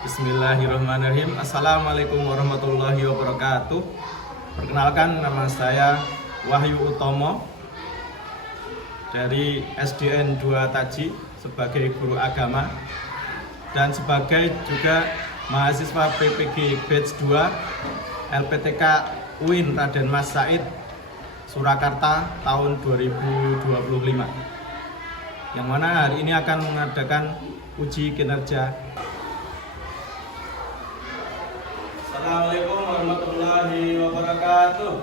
Bismillahirrahmanirrahim. Assalamualaikum warahmatullahi wabarakatuh. Perkenalkan, nama saya Wahyu Utomo dari SDN 2 Taji sebagai guru agama dan sebagai juga mahasiswa PPG Batch 2 LPTK UIN Raden Mas Said Surakarta tahun 2025, yang mana hari ini akan mengadakan uji kinerja. Assalamualaikum warahmatullahi wabarakatuh.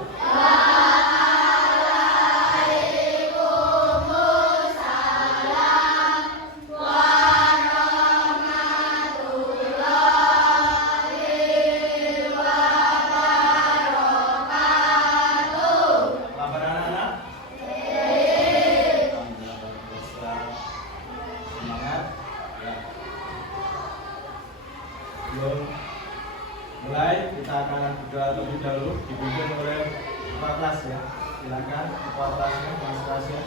Mulai, kita akan berdoa terlebih dahulu, dipimpin oleh Kepala Kelas ya. Silakan Kepala Kelasnya, Mas Kelasnya.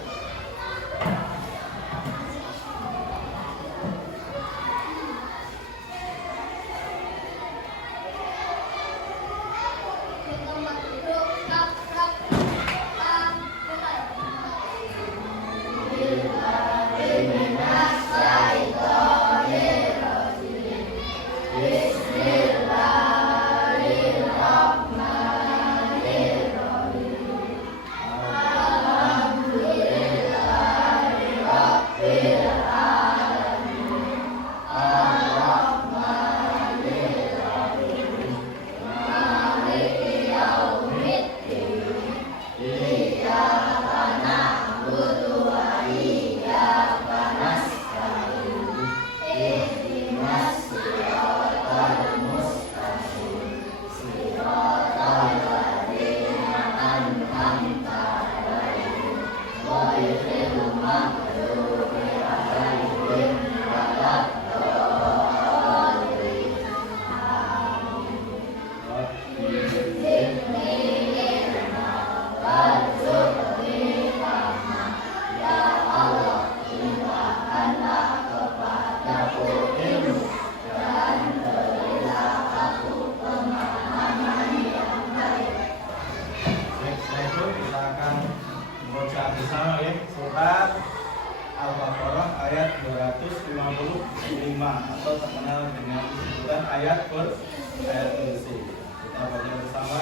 Bersama ya, surat Al-Baqarah ayat 255 atau terkenal dengan sebutan ayat kursi. Kita baca bersama.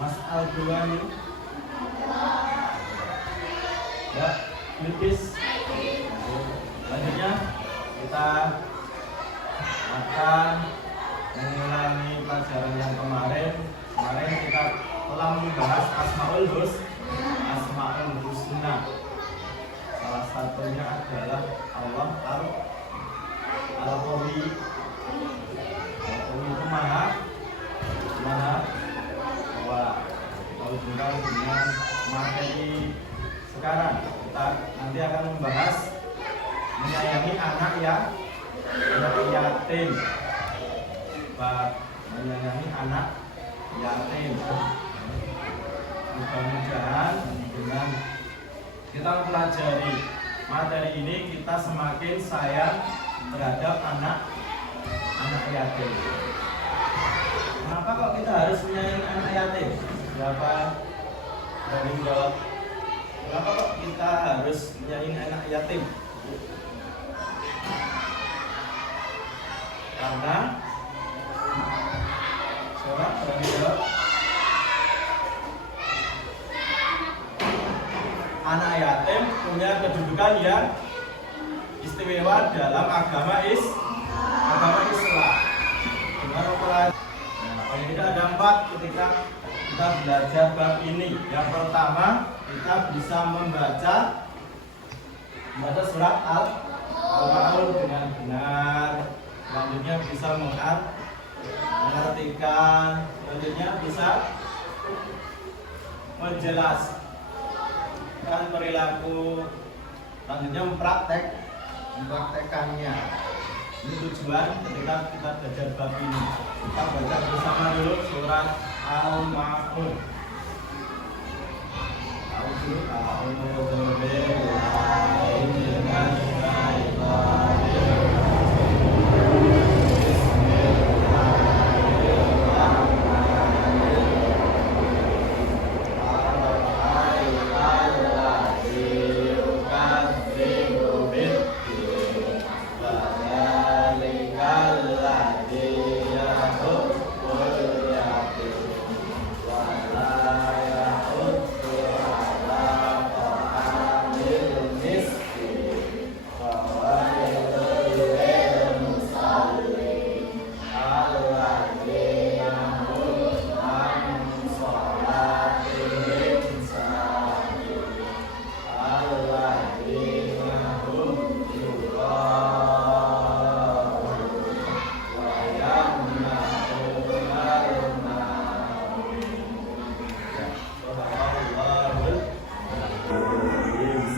Mas Alduani. Ya, Bilqis. Selanjutnya kita akan mengulangi pelajaran yang kemarin. Kemarin kita telah membahas Asmaul Husna. Salah satunya adalah Allah Al-Qawi. Al-Qawi itu maha bahwa kita hubungkan dengan materi sekarang. Kita nanti akan membahas menyayangi anak yatim. Menyayangi anak yatim. Mudah-mudahan dengan kita mempelajari materi ini, kita semakin sayang terhadap anak yatim. Kenapa kok kita harus menyayangi anak yatim? Siapa dari jawab? Kenapa kok kita harus menyayangi anak yatim? Karena siapa dari jawab? Anak yatim punya kedudukan yang istimewa dalam agama Islam. Paling tidak ada 4 ketika kita belajar bab ini. Yang pertama, kita bisa membaca surat Al-Ma'un dengan benar. Selanjutnya bisa mengartikan. Selanjutnya bisa menjelaskan perilaku. Selanjutnya mempraktekannya. Ini tujuan ketika kita belajar bab ini. Kita baca bersama dulu surat Al-Ma'un.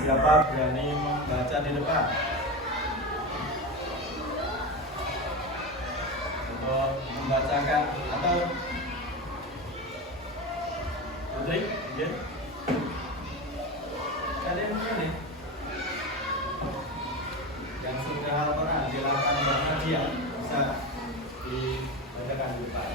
Siapa berani membaca di depan? Untuk membacakan atau Putri, ya? Kalian ini yang sudah Al-Quran dilakukan pengajian bisa dibacakan di depan.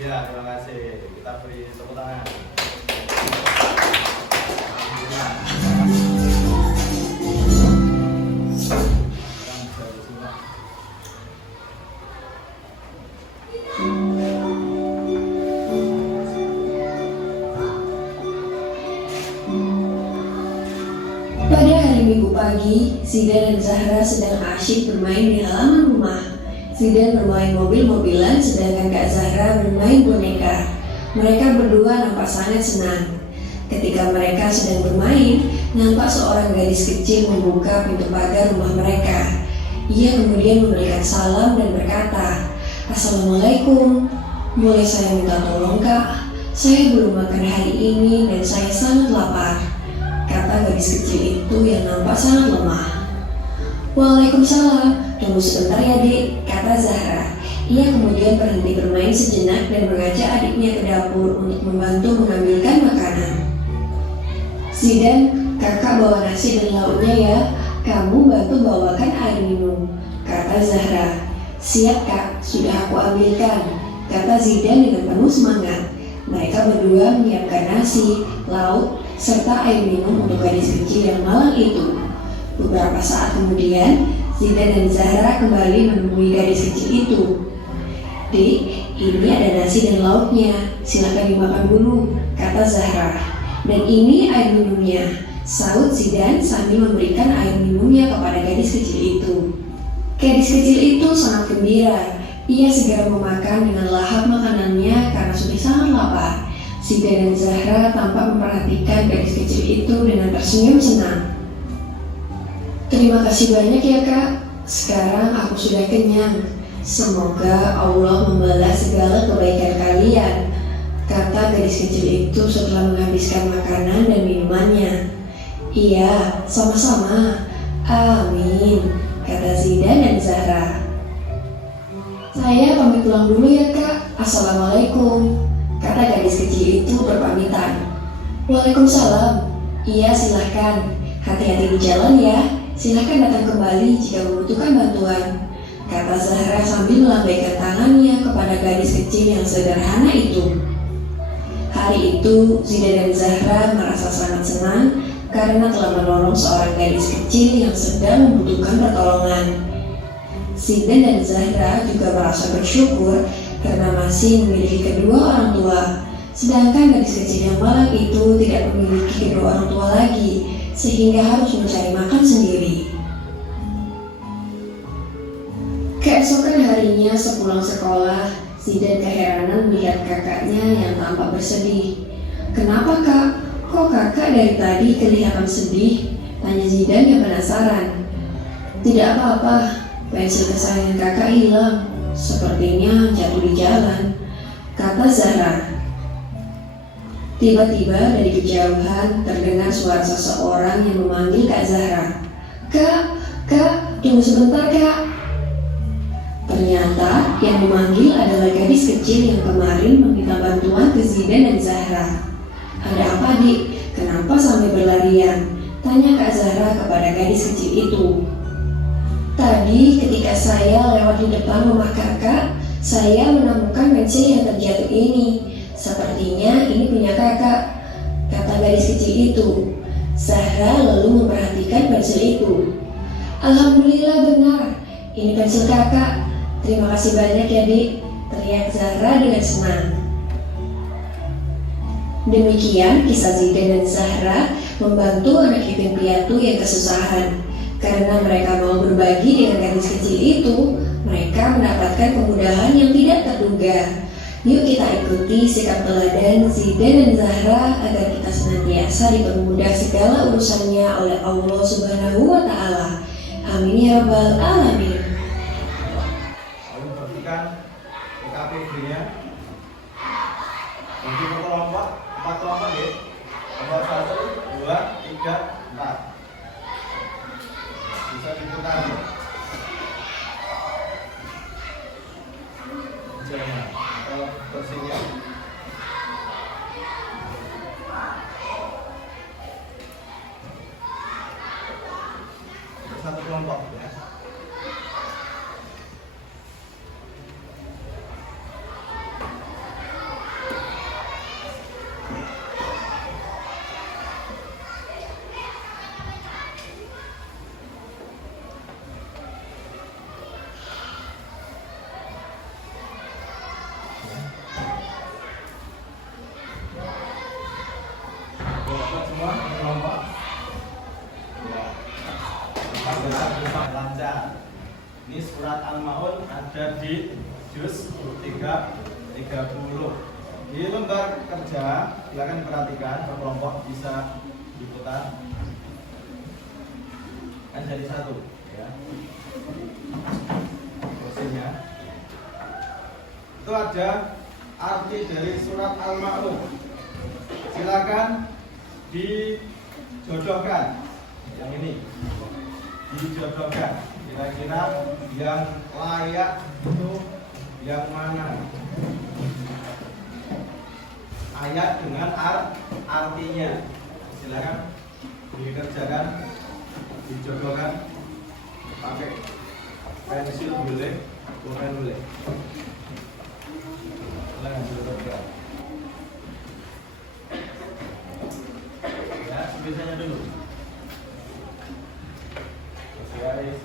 Ya, terima kasih. Kita beri tepuk tangan. Pada hari Minggu pagi, Zidan dan Zahra sedang asyik bermain di halaman rumah. Zidan bermain mobil-mobilan, sedangkan Kak Zahra bermain boneka. Mereka berdua nampak sangat senang. Ketika mereka sedang bermain, nampak seorang gadis kecil membuka pintu pagar rumah mereka. Ia kemudian memberikan salam dan berkata, "Assalamualaikum, boleh saya minta tolong kak? Saya belum makan hari ini dan saya sangat lapar," kata gadis kecil itu yang nampak sangat lemah. "Waalaikumsalam, tunggu sebentar ya dik," kata Zahra. Ia kemudian berhenti bermain sejenak dan mengajak adiknya ke dapur untuk membantu mengambilkan makanan. "Zidan, kakak bawa nasi dan lauknya ya, kamu bantu bawakan air minum," kata Zahra. "Siap kak, sudah aku ambilkan," kata Zidan dengan penuh semangat. Mereka berdua menyiapkan nasi, lauk, serta air minum untuk gadis kecil yang malang itu. Beberapa saat kemudian, Zidan dan Zahra kembali menemui gadis kecil itu. "Dek, ini ada nasi dan lauknya, silakan dimakan dulu," kata Zahra. "Dan ini air minumnya," sahut Zidan sambil memberikan air minumnya kepada gadis kecil itu. Gadis kecil itu sangat gembira. Ia segera memakan dengan lahap makanannya karena sudah sangat lapar. Zidan dan Zahra tampak memperhatikan gadis kecil itu dengan tersenyum senang. "Terima kasih banyak ya kak, sekarang aku sudah kenyang. Semoga Allah membalas segala kebaikan kalian," kata gadis kecil itu setelah menghabiskan makanan dan minumannya. "Iya, sama-sama. Amin," kata Zidan dan Zahra. "Saya pamit pulang dulu ya kak. Assalamualaikum," kata gadis kecil itu berpamitan. "Waalaikumsalam. Iya silahkan. Hati-hati di jalan ya. Silahkan datang kembali jika membutuhkan bantuan," kata Zahra sambil melambaikan tangannya kepada gadis kecil yang sederhana itu. Hari itu, Zidan dan Zahra merasa sangat senang karena telah menolong seorang gadis kecil yang sedang membutuhkan pertolongan. Zidan dan Zahra juga merasa bersyukur karena masih memiliki kedua orang tua, sedangkan gadis kecil yang malang itu tidak memiliki kedua orang tua lagi, sehingga harus mencari makan sendiri. Keesokan harinya sepulang sekolah, Zidan keheranan melihat kakaknya yang tampak bersedih. "Kenapa kak? Kok kakak dari tadi kelihatan sedih?" tanya Zidan yang penasaran. "Tidak apa-apa, pensil kesayangan kakak hilang. Sepertinya jatuh di jalan," kata Zahra. Tiba-tiba dari kejauhan terdengar suara seseorang yang memanggil Kak Zahra. Kak, tunggu sebentar kak." Ternyata yang memanggil adalah gadis kecil yang kemarin meminta bantuan ke Zidan dan Zahra. "Ada apa dik? Kenapa sampai berlarian?" tanya Kak Zahra kepada gadis kecil itu. "Tadi ketika saya lewat di depan rumah kakak, saya menemukan pensil yang terjatuh ini. Sepertinya ini punya kakak," kata gadis kecil itu. Zahra lalu memperhatikan pensil itu. "Alhamdulillah benar, ini pensil kakak. Terima kasih banyak ya dik," teriak Zahra dengan senang. Demikian kisah Zidan dan Zahra membantu anak yatim piatu yang kesusahan. Karena mereka mau berbagi dengan gadis kecil itu, mereka mendapatkan kemudahan yang tidak terduga. Yuk kita ikuti sikap teladan Zidan dan Zahra agar kita senantiasa dipermudah segala urusannya oleh Allah Subhanahu wa Ta'ala. Amin ya Rabbal Alamin. TKP-nya bagi kelompok 4 kelompok ya. Kelompok 1, 2, 3, 4. Bisa diputar ya. Jangan atau bersihnya. Satu kelompok ya. Semua kelompok lancar. Ini surat Al-Maun ada di juz 30. Di lembar kerja, silakan perhatikan per kelompok bisa diputar. Kan jadi satu, ya. Prosesnya. Itu ada arti dari surat Al-Ma'un. Silakan dijodohkan. Yang ini dijodohkan. Kira-kira yang layak itu yang mana? Ayat dengan artinya. Silakan dikerjakan, dijodohkan, pakai pensil boleh, pulpen boleh. Silakan dijodohkan. Ya, sebisanya dulu. Garis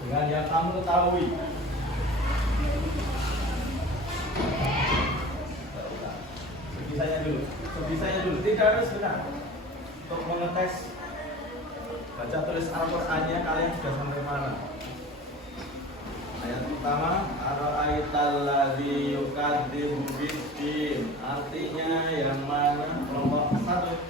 dengan yang kamu ketahui. Sebisanya dulu, tidak harus benar. Untuk mengetes baca tulis Al-Qur'annya kalian sudah sampai mana? Ayat pertama, ara'aital ladzi yukadzibu biddin. Artinya yang mana? Kelompok 1.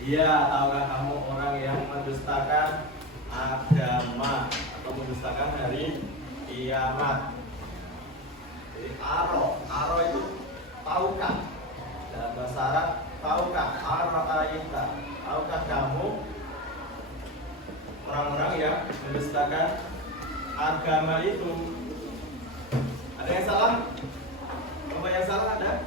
Iya, tahukah kamu orang yang mendustakan agama atau mendustakan hari kiamat? Jadi aro itu tahukah? Dalam bahasa Arab, tahukah? Ara'aita. Tahukah kamu orang-orang yang mendustakan agama itu? Ada yang salah? Apa yang salah ada?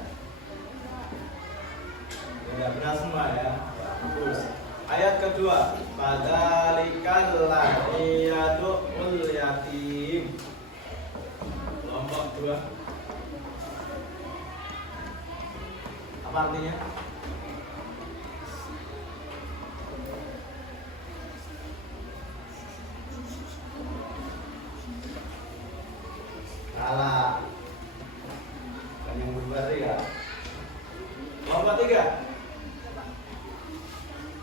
Ya, benar semua ya. Terus ayat kedua, padzalikal ladzi yad'ul yatim. Kelompok 2. Apa artinya? Salah. Kan yang berubah ya. Kelompok 3.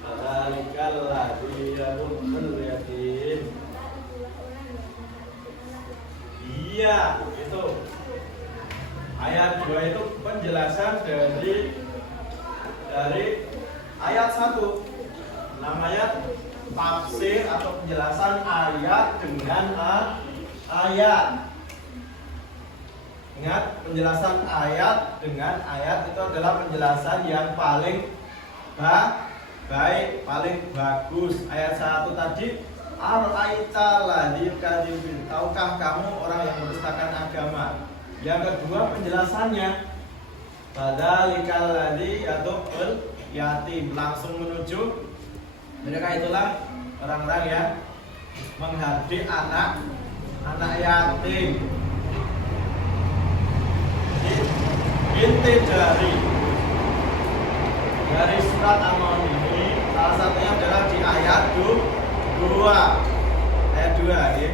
Padzalikal ladzi yad'ul yatim. Iya, itu. Ayat 2 itu penjelasan dari ayat 1. Namanya tafsir atau penjelasan ayat dengan ayat. Ingat, penjelasan ayat dengan ayat itu adalah penjelasan yang paling baik, paling bagus. Ayat 1 tadi, ara'aital ladzi yukadzibu. Tahukah kamu orang yang mendustakan agama? Yang kedua penjelasannya, padzalikal ladzi yad'ul yatim. Langsung menuju mereka itulah orang-orang yang menghardik anak yatim. Inti dari surat Al-Ma'un ini salah satunya adalah di ayat 2. Ayat 2 ya.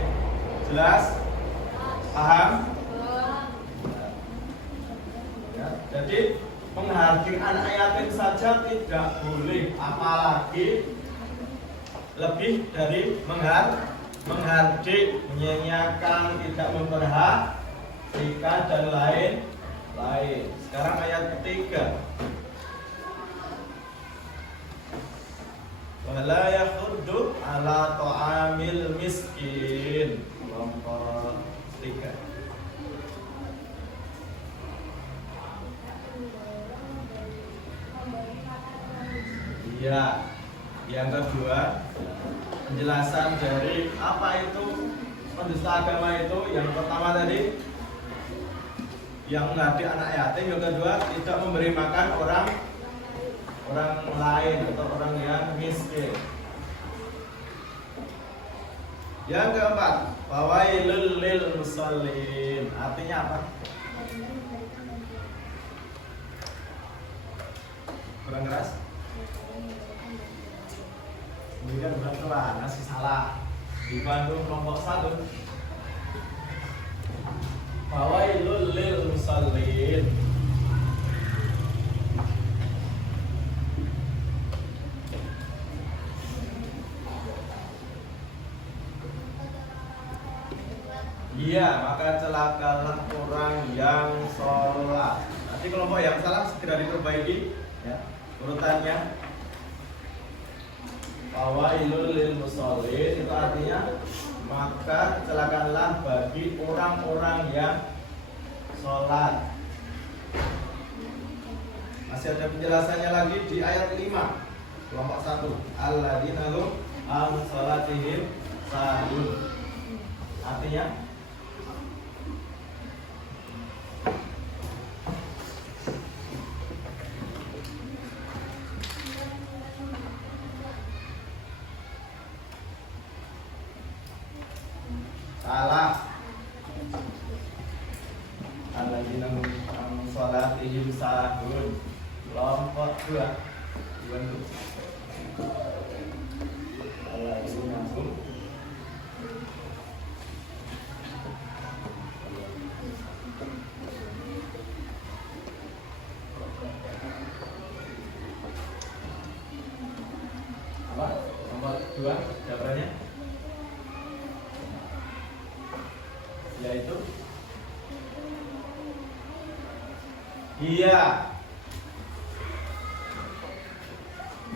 Jelas? Paham? Ya, jadi menghardik anak yatim saja tidak boleh, apalagi lebih dari menghardik, menyanyiakan, tidak memperhatikan dan lain-lain. Sekarang ayat ketiga. Wala yahuddu ala ta'amil miskin. Kelompok 3. Iya. Yang kedua, penjelasan dari apa itu pendusta agama itu. Yang pertama tadi, yang menghardik anak yatim. Yang kedua, tidak memberi makan orang lain atau orang yang miskin. Yang keempat, fawailul lil musallin. Artinya apa? Kurang keras? Ini kan bukan kelas, masih salah. Di Bandung kelompok 1. Fawailul lil musallin. Iya, maka celakalah orang yang sholat. Nanti kelompok yang salah segera diperbaiki ya, urutannya. Fawailul lil musholin itu artinya maka celakalah bagi orang-orang yang sholat. Masih ada penjelasannya lagi di ayat 5 kelompok 1. Alladzina hum an sholatihim sahun. Artinya salah. Alladzina hum an sholatihim sahun. Kelompok 2 dibantu. Alladzina hum apa? Nomor 2 jawabannya yaitu iya.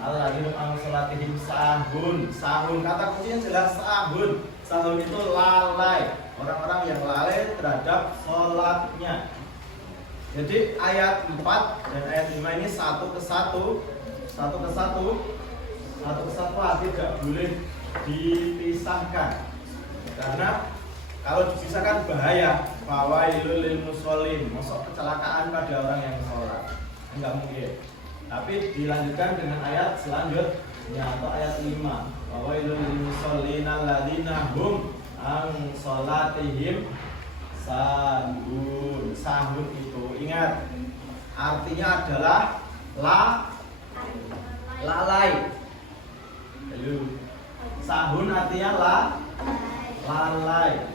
Alladzina an sholatihim sahun. Sahun kata kuncinya jelas sahun. Sahun itu lalai. Orang-orang yang lalai terhadap sholatnya. Jadi ayat 4 dan ayat 5 ini satu kesatu tidak boleh dipisahkan. Karena kalau dipisahkan bahaya. Fawailul lil musholin. Masuk kecelakaan pada orang yang sholat. Enggak mungkin. Tapi dilanjutkan dengan ayat selanjutnya atau ayat 5. Fawailul lil musholin alladzina hum an sholatihim sahun. Sahun itu ingat artinya adalah lalai. Sahun artinya lalai.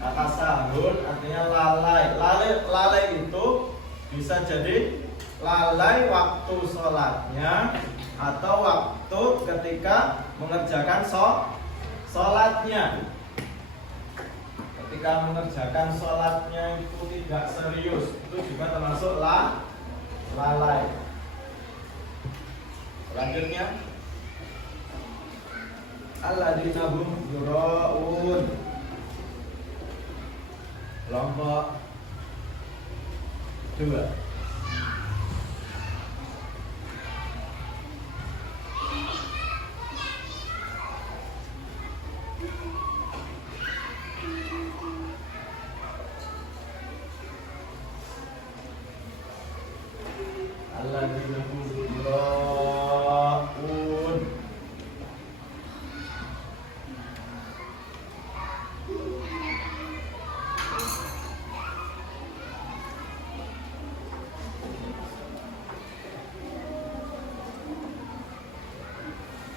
Kata sahun artinya lalai. Lalai itu bisa jadi lalai waktu sholatnya atau waktu ketika mengerjakan sholatnya. Ketika mengerjakan sholatnya itu tidak serius, itu juga termasuk lalai. Selanjutnya alladzina hum yura'un. Kelompok 2. Alladzina hum yura'un.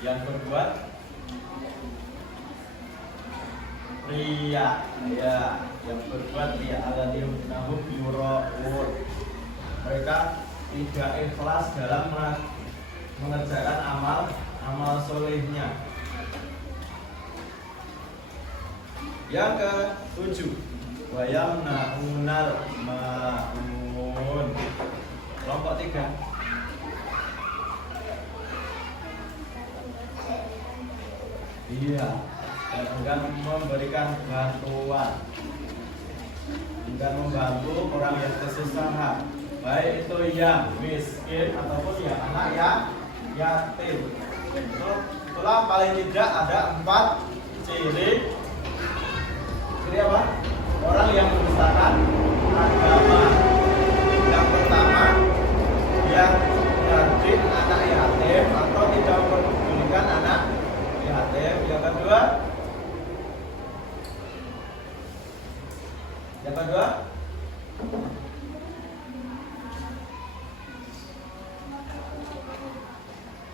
Yang berbuat ria, ya, yang berbuat ria. Alladzina hum yura'un. Mereka tidak ikhlas dalam mengerjakan amal solehnya. Yang ke-7 wa yamna'unal ma'un. Kelompok 3. Iya, dan enggan memberikan bantuan, enggan membantu orang yang kesusahan, baik itu yang miskin ataupun yang anak yang yatim. Itulah paling tidak ada 4 ciri apa? Orang yang merusakan agama. Yang pertama, yang mendidik anak yatim atau tidak mempedulikan anak yatim. Yang kedua,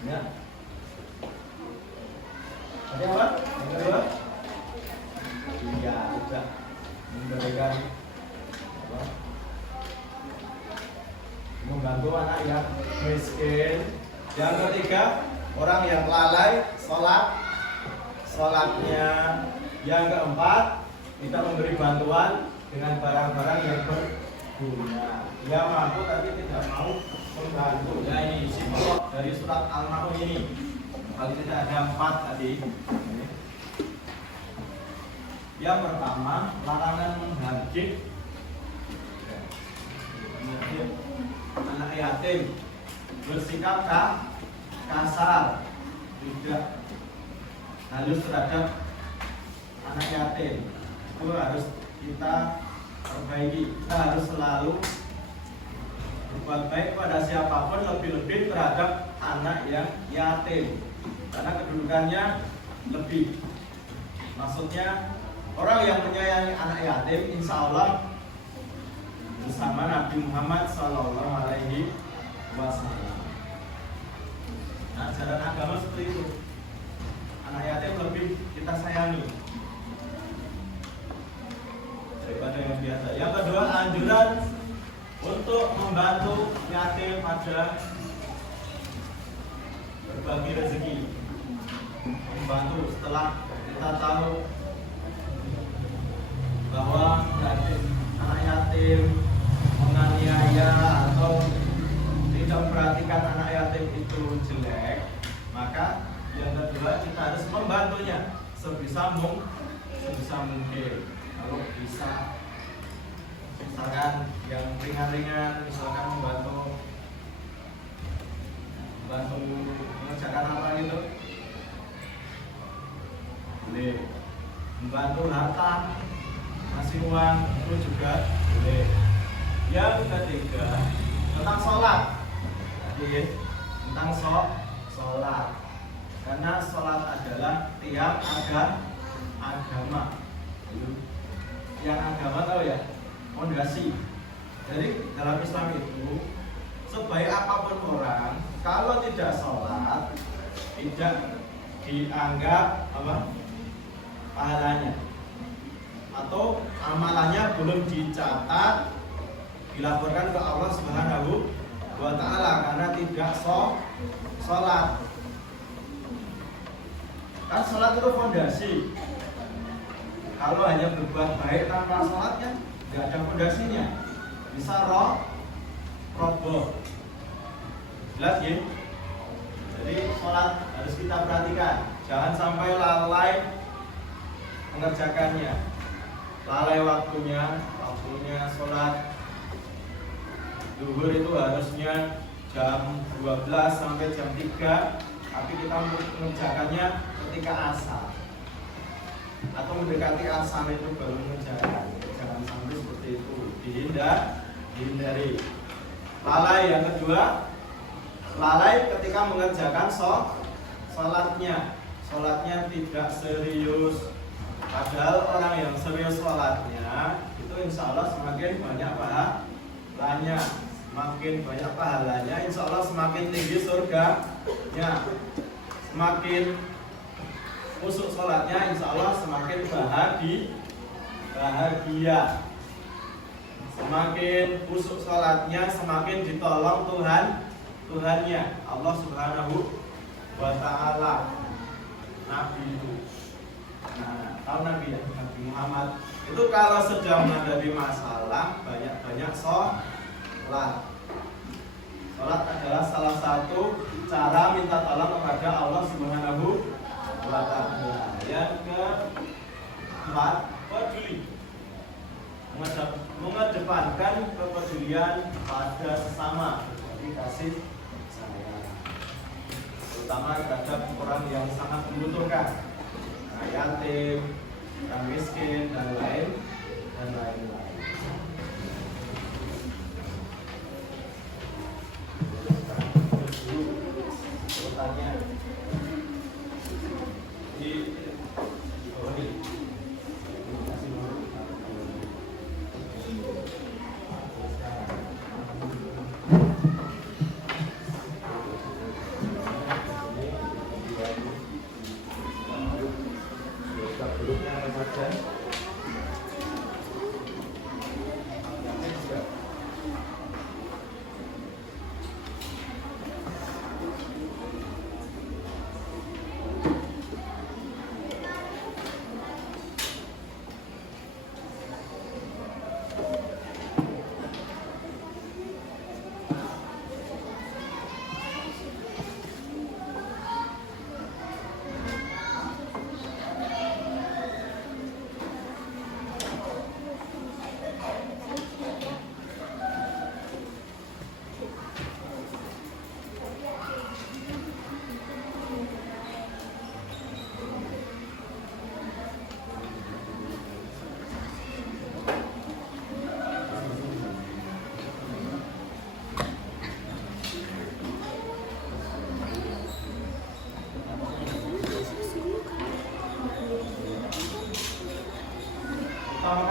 ya. Ada apa? Yang kedua, iya, sudah memberikan apa? Membantu anak yang miskin. Yang ketiga, orang yang lalai sholatnya. Yang keempat, kita memberi bantuan dengan barang-barang yang berguna. Dia mampu tapi tidak mau membantu. Ya, ini isi pokok dari surat Al-Maun ini. Kalau tidak ada 4 tadi. Yang pertama, larangan menghardik anak yatim, bersikap kasar, tidak halus terhadap anak yatim. Itu harus kita perbaiki. Kita harus selalu berbuat baik pada siapapun, lebih-lebih terhadap anak yang yatim, karena kedudukannya lebih. Maksudnya orang yang menyayangi anak yatim, insya Allah bersama Nabi Muhammad Sallallahu Alaihi Wasallam. Nah, ajaran agama seperti itu. Anak yatim lebih kita sayangi daripada yang biasa. Yang kedua, anjuran untuk membantu yatim pada berbagi rezeki. Membantu setelah kita tahu bahwa anak yatim menganiaya atau tidak memperhatikan anak yatim itu jelek, maka yang kedua kita harus membantunya sebisa mungkin. Kalau bisa, misalkan yang ringan-ringan, misalkan membantu mengerjakan apa gitu, boleh. Membantu harta, ngasih uang, itu juga boleh. Yang ketiga, tentang sholat. Jadi, tentang sholat. Karena sholat adalah tiap agama. Yang agama tahu ya, fondasi. Jadi dalam Islam itu, sebaik apapun orang, kalau tidak sholat, tidak dianggap pahalanya, atau amalannya belum dicatat, dilaporkan ke Allah Subhanahu wa Ta'ala karena tidak sholat. Kan sholat itu fondasi. Kalau hanya berbuat baik tanpa sholat kan nggak ada fondasinya, bisa roboh. Jelas ya? Jadi sholat harus kita perhatikan, jangan sampai lalai mengerjakannya. Lalai waktunya sholat zuhur itu harusnya jam 12 sampai jam 3, tapi kita mengerjakannya ketika asar atau mendekati asar itu baru mengerjakan. Jangan sampai seperti itu, dihindari. Lalai yang kedua, lalai ketika mengerjakan sholatnya tidak serius. Padahal orang yang serius sholatnya itu insya Allah semakin banyak pahalanya, insya Allah semakin tinggi surganya. Semakin khusyuk sholatnya, insya Allah semakin bahagia. Semakin khusyuk sholatnya, semakin ditolong Tuhannya, Allah Subhanahu wa Ta'ala. Nabi itu, tahu Nabi Muhammad itu kalau sedang menghadapi masalah banyak sholat. Sholat adalah salah satu cara minta tolong kepada Allah Subhanahu wa Ta'ala. Yang keempat, peduli, mengedepankan kepedulian pada sesama, seperti kasih sayang, terutama terhadap orang yang sangat membutuhkan, yatim, orang miskin, dan lain-lain. Bertanya di bawah ini.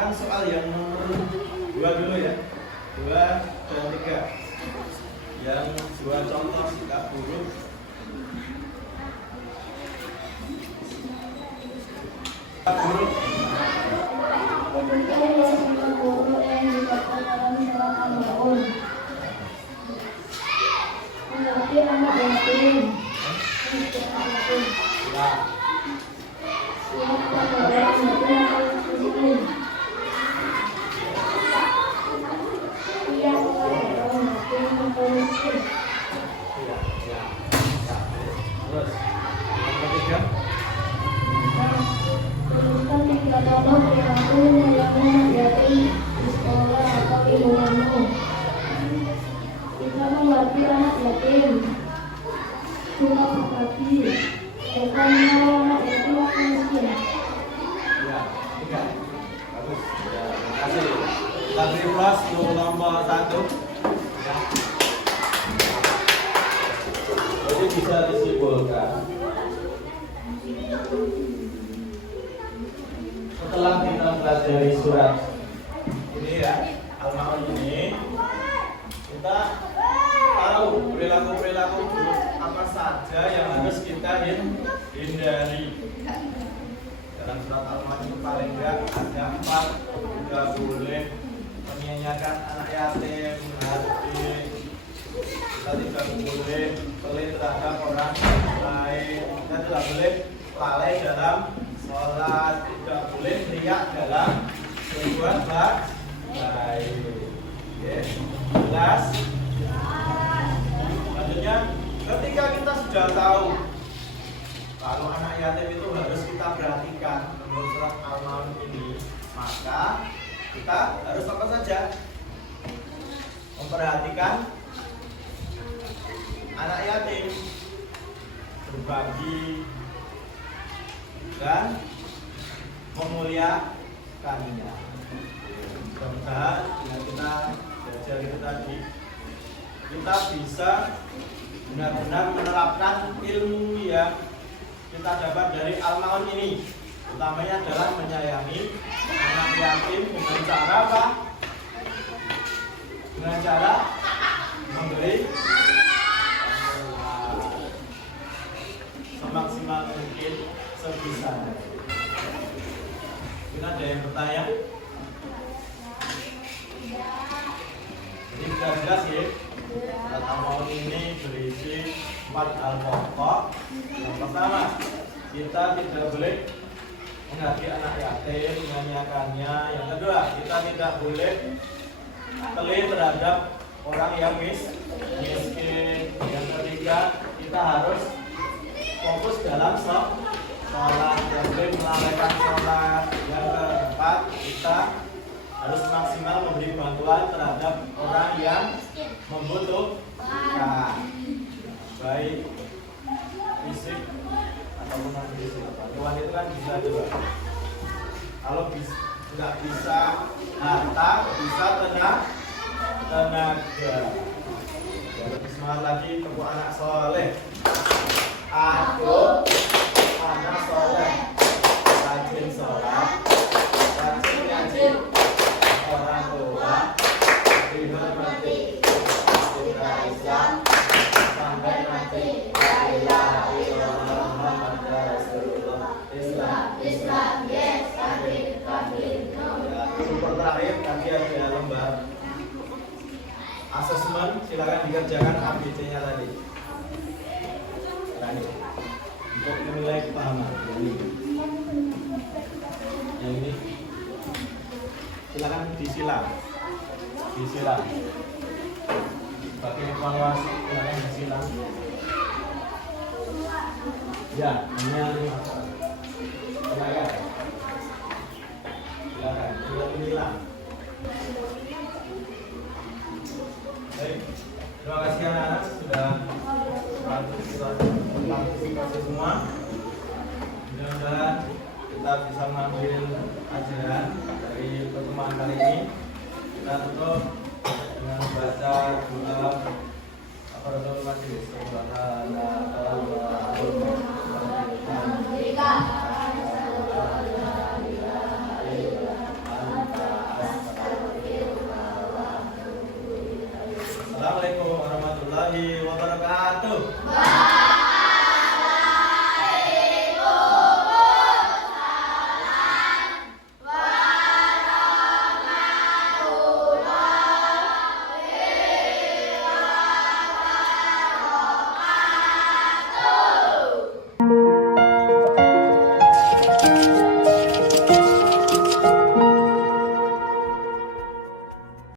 Sekarang soal yang nomor 2 dulu ya. 2 dan 3. Yang 2 contoh sikap buruk. Sikap buruk. Terus yang ketiga. Kita mengerti anak yatim, kita berbagi, bukan anak yatim miskin. Ya, 3. Bagus. Ya, terima kasih. Kita beri plus untuk nomor 1. Ya. Jadi bisa disimpulkan. Setelah kita pelajari surat ini ya, Al-Maun ini, kita tahu perilaku-perilaku buruk apa saja yang harus kita hindari. Dalam surat Al-Maun itu paling enggak ada 4. Tidak boleh menyanyiakan anak yatim, hati. Kita tidak boleh pelit terhadap orang lain. Kita tidak boleh lalai dalam sholat. Tidak boleh riak dalam berbuat baik. Oke, jelas. Selanjutnya, ketika kita sudah tahu kalau anak yatim itu harus kita perhatikan menurut surat Al-Maun ini, maka kita harus apa saja? Memperhatikan anak yatim, berbagi, dan memuliakannya. Mudah-mudahan dengan kita belajar itu tadi, kita bisa benar-benar menerapkan ilmu yang kita dapat dari Al-Maun ini. Utamanya adalah menyayangi anak yatim dengan cara apa? Dengan cara memberi semaksimal mungkin sebisanya. Mungkin ada yang bertanya? Ini sudah jelas ya. Al-Maun ini berisi 4 hal pokok. Yang pertama, kita tidak boleh menghargai anak yatim, menyanyiakannya. Yang kedua, kita tidak boleh pelit terhadap orang yang miskin. Yang ketiga, kita harus fokus dalam sholat, tidak boleh melalaikan sholat. Yang keempat, kita harus maksimal memberi bantuan terhadap orang yang membutuhkan, baik fisik ataupun non fisik. Bantuan itu kan bisa juga. Kalau nggak bisa harta, bisa tenaga. Ya, lebih semangat lagi untuk anak soleh. Aku anak soleh, rajin sholat, rajin ngaji, orang tua dihormati, kita Islam sampai mati. La ilaha illallah Muhammadur Rasulullah. Islam, yes, kafir, no. Super terakhir tadi ada lembar asesmen, silakan dikerjakan ABC-nya tadi. Untuk menilai kepahaman yang ini silakan disilang sebagai evaluasi, silakan disilang ya, hanya 5 silakan menilang. Baik, terima kasih anak-anak sudah partisipasi semua. Mudah-mudahan kita bisa mengambil ajaran dari pertemuan kali ini. Kita tutup dengan baca doa kafaratul majelis. Subhanallah. yuk.